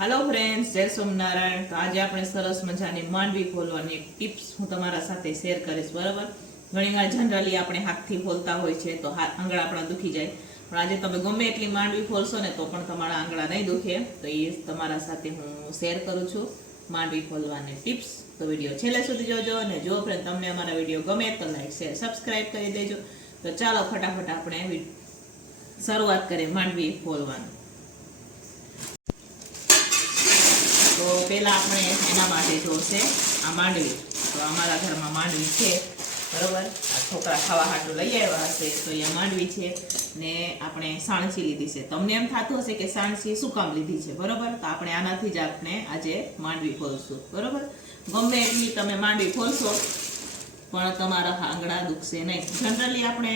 Hello friends, जय सोमनारायण। तो आज આપણે સરસ મજાની માંડવી ફોલવાની એક ટિપ્સ હું તમારા સાથે શેર કરીશ। બરાબર, ઘણીવાર જનરલી આપણે હાથથી ફોલતા હોય છે તો આંગળા આપણા દુખી જાય, પણ આજે તમે ગમે એટલી માંડવી ફોલશો ને તો પણ તમારા આંગળા નહીં દુખે। તો એ તમારા સાથે હું શેર કરું છું માંડવી ફોલવાની ટિપ્સ। તો વિડીયો છેલ્લે સુધી જોજો અને જો ફ્રેન્ડ તમને અમારા વિડીયો ગમે તો લાઈક શેર સબસ્ક્રાઇબ કરી દેજો। તો ચાલો ફટાફટ આપણે શરૂઆત કરીએ માંડવી ફોલવાની। तो पहला अपने एना माटे जोशे आ मांडवी। तो अमारा घर में मांडवी है, बराबर। आ छोकरा खावा हाटू लई आव्या हशे तो ये मांडवी है ने आपणे साणसी लीधी छे। तमने एम थातुं हशे के साणसी शुं काम लीधी छे, बराबर। तो आपणे आनाथी ज आपणे आजे मांडवी खोलशुं, बराबर। गमे एटली तमे मांडवी खोलशो पण तमारा आंगळा दुखशे नहीं। जनरली आपणे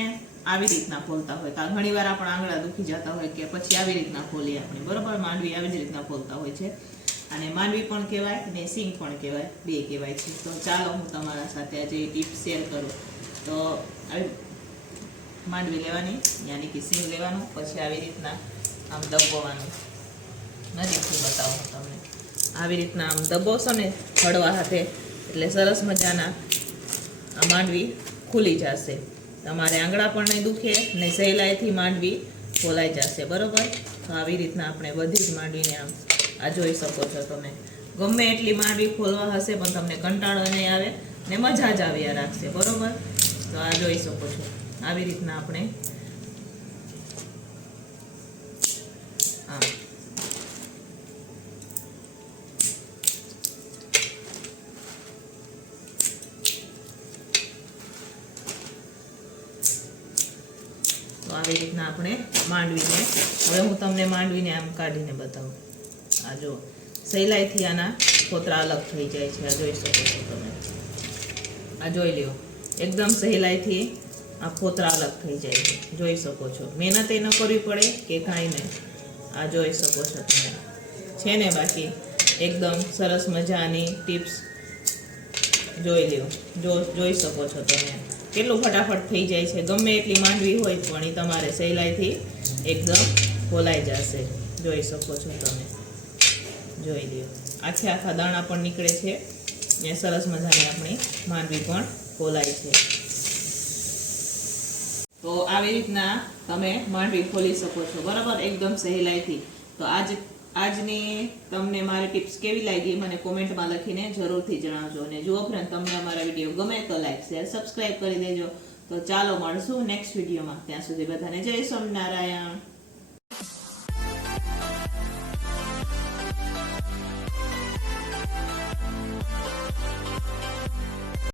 આવી રીતના ફોલતા હોય તો ઘણીવાર આપણા આંગળા દુખી જતા હોય કે પછી આવી રીતના ફોલીએ આપણે, બરાબર। માંડવી આવી જ રીતના ફોલતા હોય છે અને માનવી પણ કહેવાય ને સિંગ પણ કહેવાય, બે કહેવાય છે। તો ચાલો હું તમારા સાથે આજે ટિપ્સ શેર કરું। તો આવી માંડવી લેવાની, યાની કે સિંગ લેવાનું, પછી આવી રીતના આમ દબાવવાનું। નજીકથી બતાવું હું તમને। આવી રીતના આમ દબાવશો ને હળવા હાથે એટલે સરસ મજાના આ માંડવી ખુલી જશે। તમારે આંગળા પણ નહીં દુખે ને સહેલાઈથી માંડવી ખોલાઈ જશે, બરાબર। તો આવી રીતના આપણે બધી જ માંડવીને આમ आ જોઈ શકો છો તમે। ગમે એટલી માંડવી ખોલવા હશે પણ તમને કંટાળો નહીં આવે ને મજા જ આવ્યા રાખશે, બરોબર। તો આ જોઈ શકો છો આવી રીતના આપણે તો આવી રીતના આપણે માંડવીને, હવે હું તમને માંડવીને આમ કાઢીને બતાવું। आ जो सहेलाई थी आना फोतरा अलग थी जाए छे, आ जोई सको छो तमे। आ जोई ल्यो एकदम सहेलाई थी आ फोतरा अलग थी जाए छे, जोई सको छो। मेहनत न करवी पड़े के काई नहीं, आ जोई सको छो तमे छे ने। बाकी एकदम सरस मजानी टिप्स जोई ल्यो, जोई सको छो तमे केटલું फटाफट थी जाए छे। गमे एटली मांडवी होय पण ई तमारे सहेलाईथी एकदम खोलाई जशे, जोई सको छो तमे। જોઈ લ્યો આખે આખા દાણા પણ નીકળે છે ને સરસ મજાની આપણી માંડવી પણ ખોલાય છે। તો આવી રીતના તમે માંડવી ખોલી શકો છો, બરાબર, એકદમ સહેલાઈથી। તો આજની તમને મારી ટિપ્સ કેવી લાગી મને કોમેન્ટમાં લખીને જરૂરથી જણાવજો અને જો ફ્રેન્ડ તમને અમારા વિડીયો ગમે તો લાઈક શેર સબસ્ક્રાઇબ કરી દેજો। તો ચાલો મળશું નેક્સ્ટ વિડીયોમાં, ત્યાં સુધી બધાને જય સ્વામિનારાયણ।